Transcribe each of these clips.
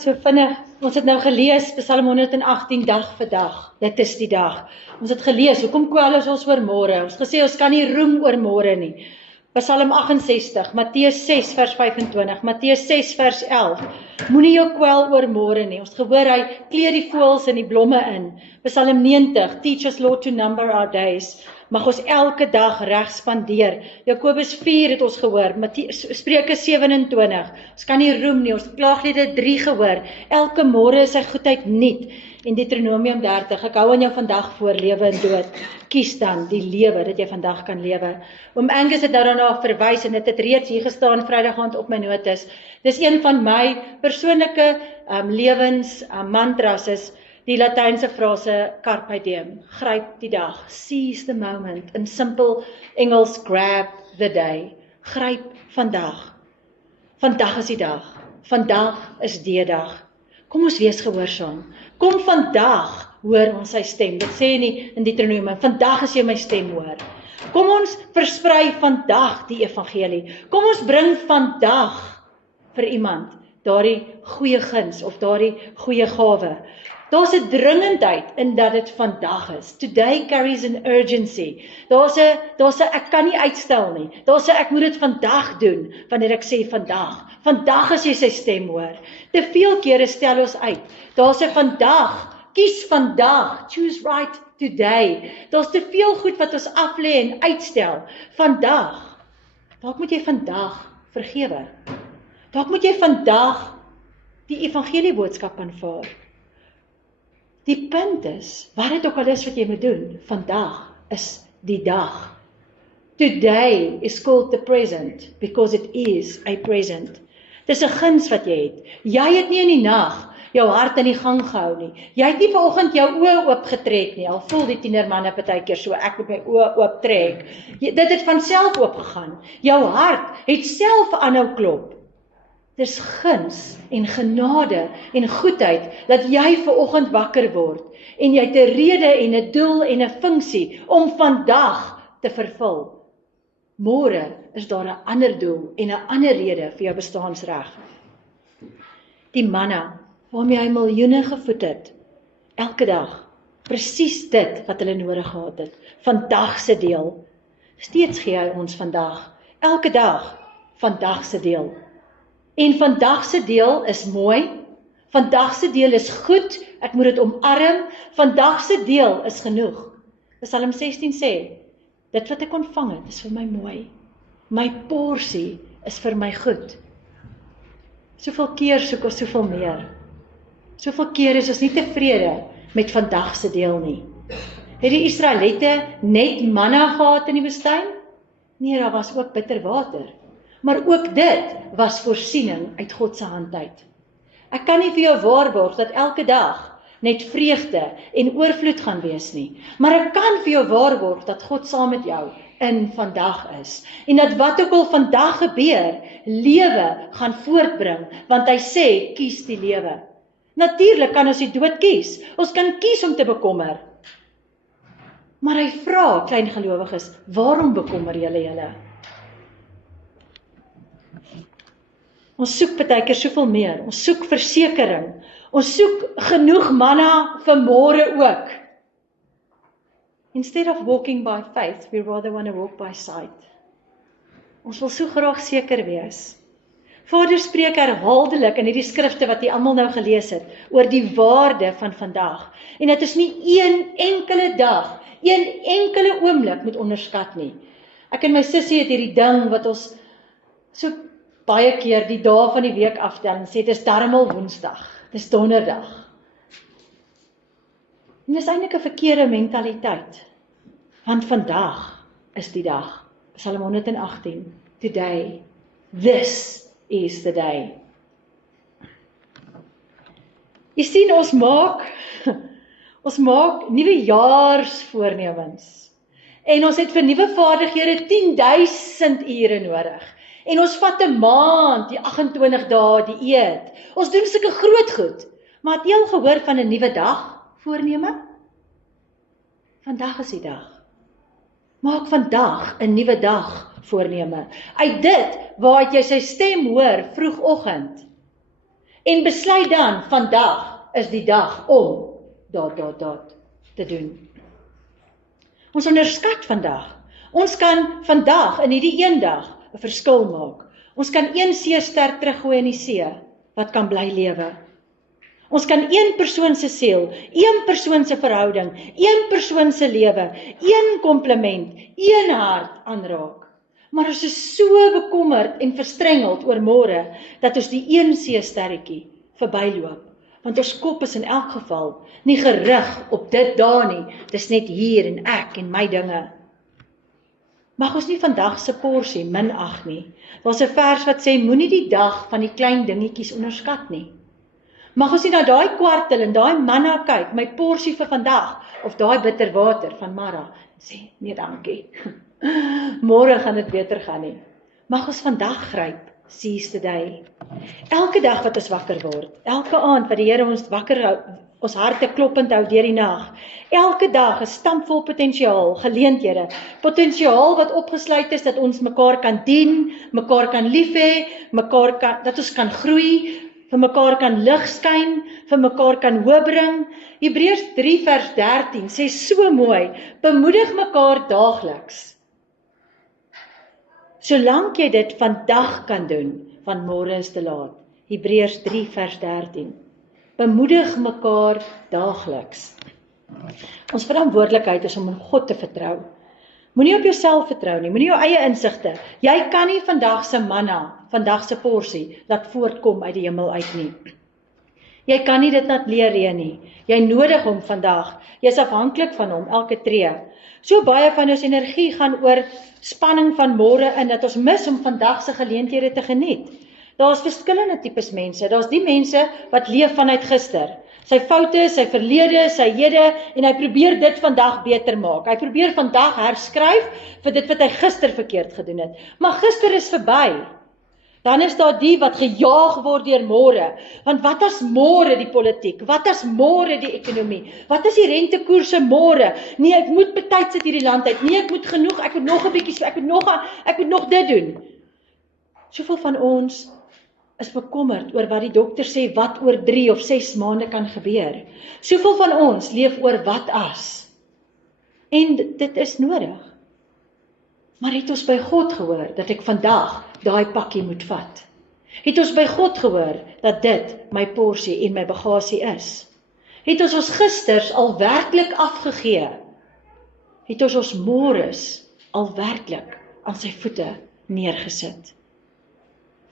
So vinnig, ons het nou gelees, Psalm 118 dag vir dag, dit is die dag. Ons het gelees, hoekom kwel ons oor môre? Ons gesê, ons kan nie roem oor môre nie. Psalm 68, Matteus 6 vers 25, Matteus 6 vers 11, moenie jou kwel oor môre nie. Ons gehoor, hy kleed die voëls en die blomme in. Psalm 90, teach us Lord to number our days. Mag ons elke dag reg spandeer. Jakobus 4 het ons gehoor, Spreuke 27, ons kan nie roem nie, ons Klaagliedere 3 gehoor, elke môre is sy goedheid nuut, en Deuteronomium 30, ek hou aan jou vandag voor, lewe en dood, kies dan die lewe, dat jy vandag kan lewe. Oom Angus het daarna verwys, en dit het reeds hier gestaan, Vrydag aand op my notas, dis een van my persoonlike lewens mantras is, die Latynse frase carpe diem, gryp die dag, seize the moment, in simpel Engels grab the day, gryp vandag. Vandag is die dag, vandag is die dag. Kom ons wees gehoorsaam. Kom vandag hoor ons sy stem. Dit sê nie in Deuteronomium, vandag as jy my stem hoor. Kom ons versprei vandag die evangelie. Kom ons bring vandag vir iemand daardie goeie guns of daardie goeie gawe. Daar's 'n dringendheid in dat dit vandag is. Today carries an urgency. Daar's 'n ek kan nie uitstel nie. Daar's 'n ek moet dit vandag doen wanneer ek sê vandag. Vandag as jy sy stem hoor. Te veel kere stel ons uit. Daar's 'n vandag. Kies vandag. Choose right today. Daar's te veel goed wat ons aflê en uitstel. Vandag. Dalk moet jy vandag vergewe. Dalk moet jy vandag die evangelie boodskap aanvaar. Die punt is, wat dit ook al is wat jy moet doen, vandag is die dag. Today is called the present, because it is a present. Dis 'n guns wat jy het. Jy het nie in die nag jou hart in die gang gehou nie. Jy het nie vanoggend jou oë oopgetrek nie, al voel die tienermanne partykeer so, ek moet my oë ooptrek. Dit het van self oopgegaan. Jou hart het self aanhou klop. Dis guns en genade en goedheid, dat jy vanoggend wakker word, en jy het 'n rede en 'n doel en 'n funksie, om vandag te vervul. Môre is daar 'n ander doel, en 'n ander rede vir jou bestaansreg. Die manna, waarmee hy miljoene gevoed het, elke dag, presies dit wat hulle nodig gehad het, vandag se deel, steeds gee hy ons vandag, elke dag, vandag se deel. En vandag se deel is mooi, vandag se deel is goed, ek moet dit omarm, vandag se deel is genoeg. Psalm 16 sê, dit wat ek ontvang het, is vir my mooi, my porsie is vir my goed. Soveel keer soek ons soveel meer, soveel keer is ons nie tevrede met vandag se deel nie. Het die Israeliete net manna gehad in die woestyn? Nee, daar was ook bitter water. Maar ook dit was voorsiening uit God se hand uit. Ek kan nie vir jou waarborg dat elke dag net vreugde en oorvloed gaan wees nie. Maar ek kan vir jou waarborg dat God saam met jou in vandag is. En dat wat ook al vandag gebeur, lewe gaan voortbring, want hy sê, kies die lewe. Natuurlik kan ons die dood kies. Ons kan kies om te bekommer. Maar hy vra, klein gelowiges, waarom bekommer julle? Ons soek partykeer soveel meer, ons soek versekering, ons soek genoeg manna vir môre ook. Instead of walking by faith, we rather want to walk by sight. Ons wil so graag seker wees. Vader spreek herhaaldelik in hierdie skrifte wat jy almal nou gelees het, oor die waarde van vandag. En dit is nie een enkele dag, een enkele oomblik moet onderskat nie. Ek en my sussie het hierdie ding wat ons so baie keer die dae van die week aftel en sê, dis darmal Woensdag, dis Donderdag. En dis eintlik 'n verkeerde mentaliteit, want vandag is die dag. Psalm 118, today, this is the day. Jy sien, ons maak nuwe jaarsvoornemens, en ons het vir nuwe vaardighede 10.000 ure nodig. En ons vat 'n maand, die 28 dae, die eet. Ons doen sulke groot goed. Maar het jy al gehoor van 'n nuwe dag voorneme? Vandag is die dag. Maak vandag 'n nuwe dag voorneme. Uit dit waar jy sy stem hoor vroegoggend, En besluit dan, vandag is die dag om dat te doen. Ons onderskat vandag. Ons kan vandag in hierdie een dag 'n verskil maak. Ons kan een seester teruggooi in die see wat kan bly lewe. Ons kan een persoon se siel, een persoon se verhouding, een persoon se lewe, een kompliment, een hart aanraak. Maar ons is so bekommerd en verstrengeld oor môre dat ons die een seesterretjie verbyloop. Want ons kop is in elk geval nie gerig op dit daar nie. Dis net hier en ek en my dinge. Mag ons nie vandag se porsie minag nie. Daar's 'n vers wat sê, moenie die dag van die klein dingetjies onderskat nie. Mag ons nie na daai kwartel en daai manna kyk, my porsie vir vandag, of daai bitter water van Mara, en sê, nee dankie. Môre gaan dit beter gaan nie. Mag ons vandag gryp, seize the day. Elke dag wat ons wakker word, elke aand wat die Here ons wakker hou, ons harte kloppend hou deur die nag. Elke dag is stampvol potensiaal, geleenthede, potensiaal wat opgesluit is dat ons mekaar kan dien, mekaar kan lief hê, dat ons kan groei, vir mekaar kan lig skyn, vir mekaar kan hoop bring. Hebreërs 3 vers 13 sê so mooi, bemoedig mekaar daagliks. Solank jy dit vandag kan doen, want môre is te laat. Hebreërs 3 vers 13. Bemoedig mekaar daagliks. Ons verantwoordelikheid is om in God te vertrou. Moenie op jouself vertrou nie, moenie jou eie insigte. Jy kan nie vandag se manna, vandag se porsie, laat voortkom uit die hemel uit nie. Jy kan nie dit laat leer nie. Jy nodig hom vandag. Jy is afhanklik van hom elke tree. So baie van ons energie gaan oor spanning van môre in, dat ons mis om vandag se geleenthede te geniet. Daar's verskillende tipes mense. Daar's die mense wat leef vanuit gister. Sy foute, sy verlede, sy hede, en hy probeer dit vandag beter maak. Hy probeer vandag herskryf vir dit wat hy gister verkeerd gedoen het. Maar gister is verby. Dan is daar die wat gejaag word deur môre. Want wat as môre die politiek? Wat as môre die ekonomie? Wat as die rentekoerse môre? Nee, ek moet betyds uit hierdie land uit. Nee, ek moet genoeg, ek moet nog 'n bietjie, ek moet nog dit doen. Soveel van ons is bekommerd oor wat die dokter sê, wat oor 3 of 6 maande kan gebeur. Soveel van ons leef oor wat as. En dit is nodig. Maar het ons by God gehoor, dat ek vandag daai pakkie moet vat? Het ons by God gehoor, dat dit my porsie en my bagasie is? Het ons gisters al werklik afgegee? Het ons môres al werklik aan sy voete neergesit?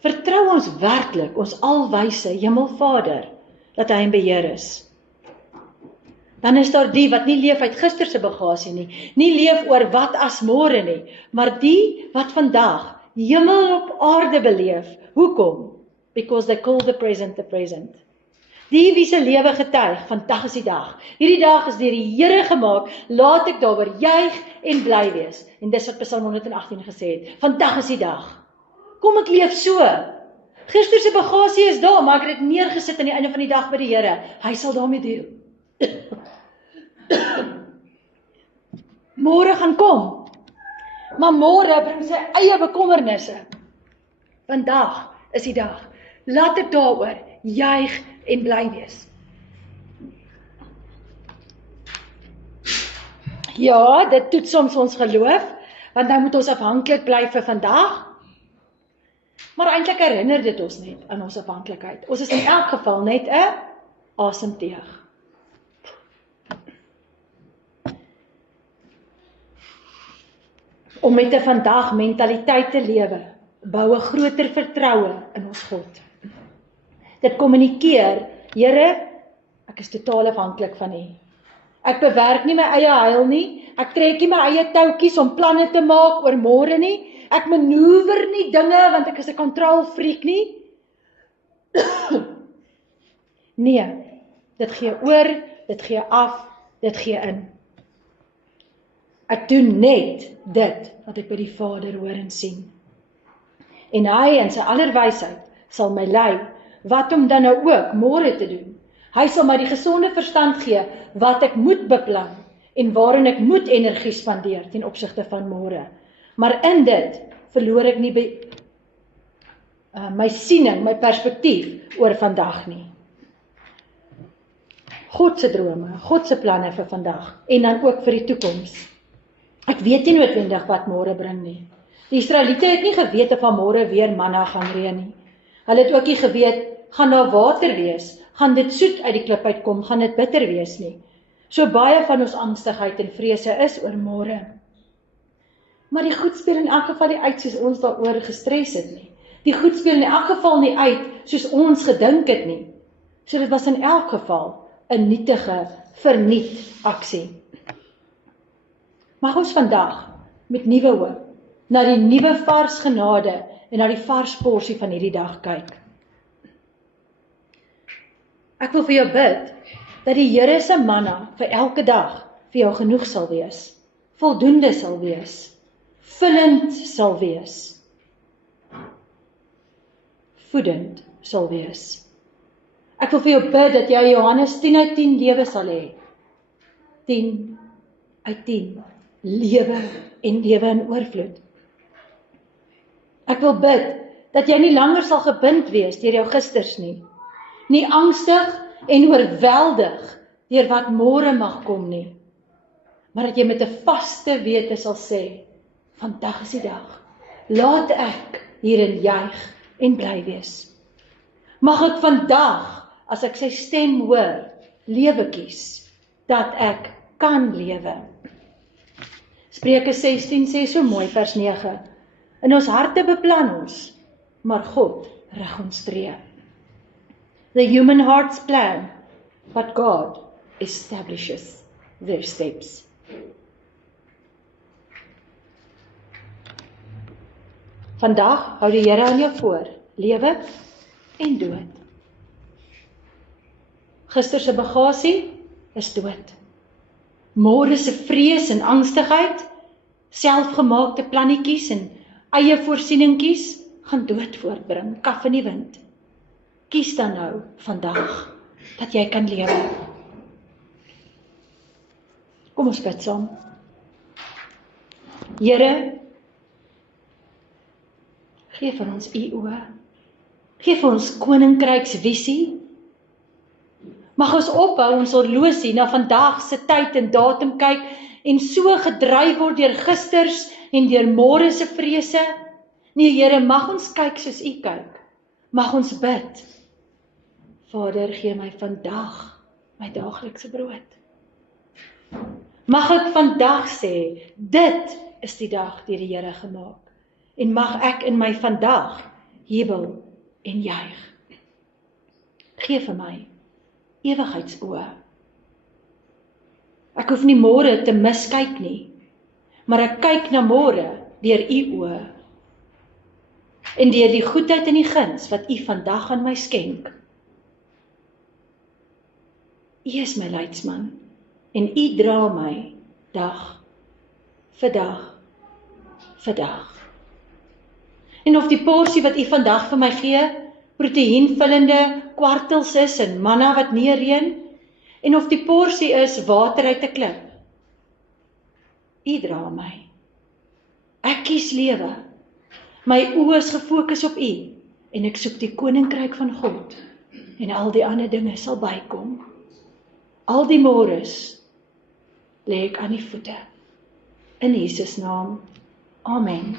Vertrou ons werklik, ons alwyse Hemelvader, dat hy in beheer is? Dan is daar die wat nie leef uit gister se bagasie nie leef oor wat as môre nie, maar die wat vandag hemel op aarde beleef. Hoekom? Because they call the present the present. Die wie se lewe getuig, vandag is die dag. Hierdie dag is deur die Here gemaak, laat ek daaroor juig en bly wees. En dis wat Psalm 118 gesê het, vandag is die dag. Kom ek leef so. Gister se bagasie is daar, maar ek het dit neergesit aan die einde van die dag by die Here. Hy sal daarmee deel. Môre gaan kom, maar môre bring sy eie bekommernisse. Vandag is die dag. Laat ek daaroor juig en bly wees. Ja, dit toets soms ons geloof, want nou moet ons afhanklik bly vir vandag. Maar eintlik herinner dit ons net aan ons afhanklikheid. Ons is in elk geval net 'n asemteug. Om met 'n vandag mentaliteit te lewe, bou 'n groter vertroue in ons God. Dit kommunikeer, Here, ek is totaal afhanklik van U. Ek bewerk nie my eie heil nie, ek trek nie my eie toutjies om planne te maak oor môre nie, ek manoeuvreer nie dinge want ek is 'n kontrolfreak nie. Nee, dit gee oor, dit gee af, dit gee in. Ek doen net dit wat ek by die Vader hoor en sien. En hy in sy allerwysheid sal my lei, wat om dan nou ook môre te doen. Hy sal my die gesonde verstand gee, wat ek moet beplan, en waarin ek moet energie spandeer ten opsigte van môre. Maar in dit verloor ek nie my siening, my perspektief oor vandag nie. God se drome, God se planne vir vandag en dan ook vir die toekoms. Ek weet nie noodwendig wat môre bring nie. Die Israeliete het nie geweet of môre weer manna gaan reën nie. Hulle het ook nie geweet, gaan daar water wees, gaan dit soet uit die klip uitkom, gaan dit bitter wees nie. So baie van ons angstigheid en vrese is oor môre. Maar die goed speel in elk geval nie uit soos ons daaroor gestres het nie. Die goed speel in elk geval nie uit soos ons gedink het nie. So dit was in elk geval 'n nietige verniet aksie. Mag ons vandag met nuwe hoop na die nuwe vars genade en na die vars porsie van hierdie dag kyk. Ek wil vir jou bid dat die Here se manna vir elke dag vir jou genoeg sal wees, voldoende sal wees, vullend sal wees, voedend sal wees. Ek wil vir jou bid dat jy Johannes 10/10 lewe sal hê. 10/10 lewe en lewe in oorvloed. Ek wil bid dat jy nie langer sal gebind wees deur jou gisters nie angstig en oorweldig deur wat môre mag kom nie, maar dat jy met 'n vaste wete sal sê, vandag is die dag, laat ek hierin juig en bly wees. Mag ek vandag, as ek sy stem hoor, lewe kies, dat ek kan lewe. Spreuke 16 sê so mooi, vers 9, in ons harte beplan ons, maar God rig ons tree. The human heart's plan, but God establishes their steps. Vandag hou die Here aan jou voor, lewe en dood. Gister se bagasie is dood. Môre se vrees en angstigheid, selfgemaakte plannetjies en eie voorsieningkies gaan dood voortbring, kaf in die wind. Kies dan nou vandag dat jy kan lewe. Kom ons bid saam. Here, gee vir ons u oë. Gee vir ons koninkryksvisie. Mag ons ophou ons horlosie na vandag se tyd en datum kyk en so gedryf word deur gisters en deur môre se vrese. Nee, Here, mag ons kyk soos u kyk. Mag ons bid. Vader, gee my vandag my daaglikse brood. Mag ek vandag sê, dit is die dag deur die Here gemaak. En mag ek in my vandag jubel en juig. Gee vir my ewigheidsoë. Ek hoef nie môre te miskyk nie, maar ek kyk na môre deur u oë. En deur die goedheid en die guns wat u vandag aan my skenk. U is my leidsman en u dra my dag vir dag vir dag. En of die porsie wat u vandag vir my gee, proteïenvullende kwartels is en manna wat neerreën, en of die porsie is water uit 'n klip. U dra my. Ek kies lewe. My oë is gefokus op u en ek soek die koninkryk van God en al die ander dinge sal bykom. Al die môres lê ek aan die voete. In Jesus naam. Amen.